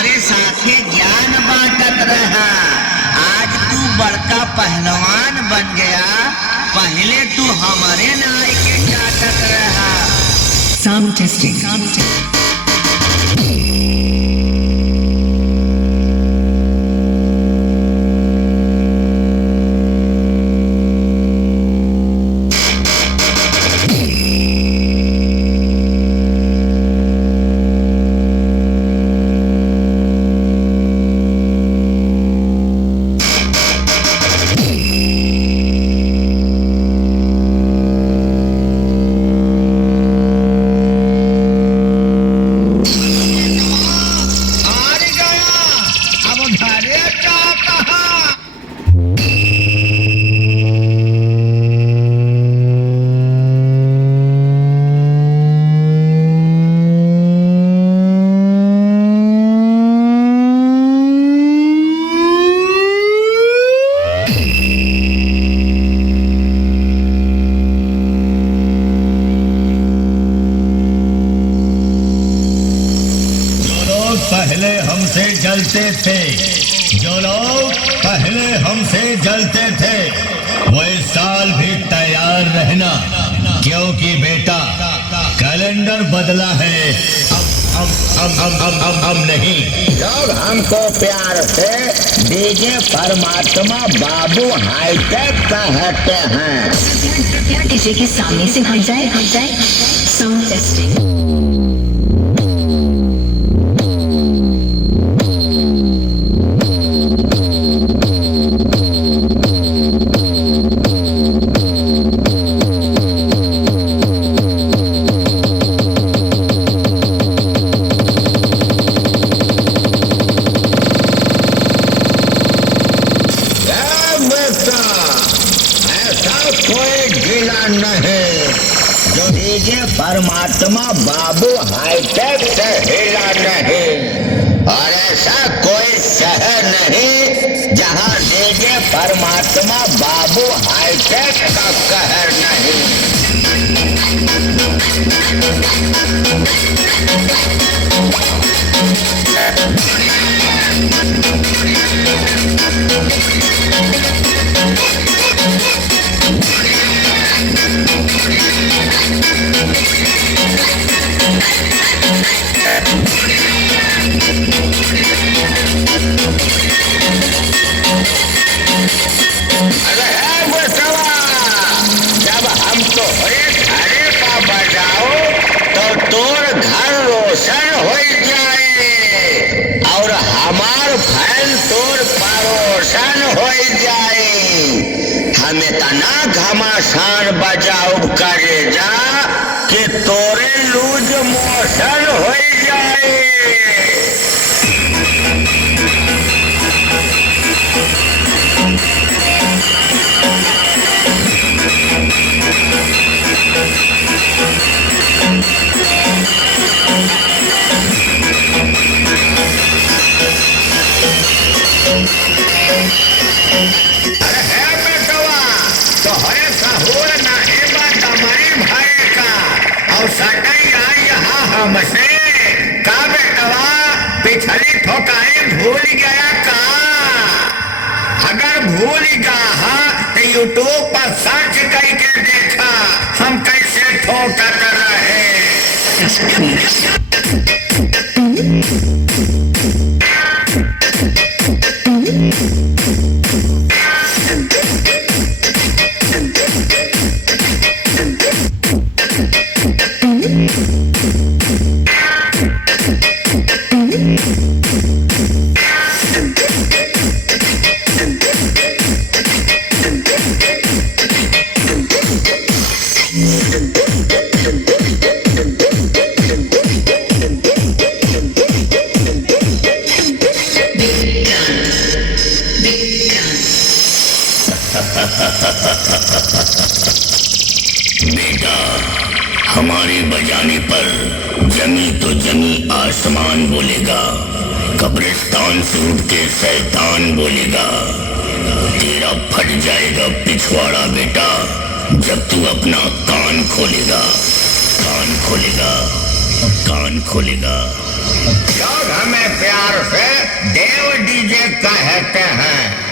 हमरे साथे ज्ञान बांटत रहा। आज तू बड़का पहलवान बन गया, पहले तू हमारे नाई के चाटत रहा। Sound testing. पहले हमसे जलते थे, जो लोग पहले हमसे जलते थे वो इस साल भी तैयार रहना, क्योंकि बेटा कैलेंडर बदला है। अब नहीं। लोग हमको प्यार से डीजे परमात्मा बाबू हाईटेक कहते हैं। डीजे के सामने से हट जाए। Sound testing. कोई गिला नहीं जो डीजे परमात्मा बाबू हाईटेक से हिला नहीं, और ऐसा कोई शहर नहीं जहां डीजे परमात्मा बाबू हाईटेक का कहर नहीं। जब हम तो घरे का बजाओ तो तोर घर रोशन हो जाए और हमार फैन तोर परोसन हो जाए। हम इतना घमासान बजाओ करे जा कि तोरे लूज मोशन हो जाए। अरे है बेटवा तोहरे सहूर नहीं बात हमारी भाई का, और सटई आई यहाँ हमसे का बेटवा पिछली ठोकाई भूल गया का? अगर भूल गया तो यूट्यूब पर सर्च करके देखा हम कैसे ठोकर रहे। बेटा हमारे बजाने पर जमी तो जमी आसमान बोलेगा, कब्रिस्तान से उठ के शैतान बोलेगा। तेरा फट जाएगा पिछवाड़ा बेटा जब तू अपना कान खोलेगा, कान खोलेगा, कान खोलेगा। लोग हमें प्यार से देव डीजे कहते हैं।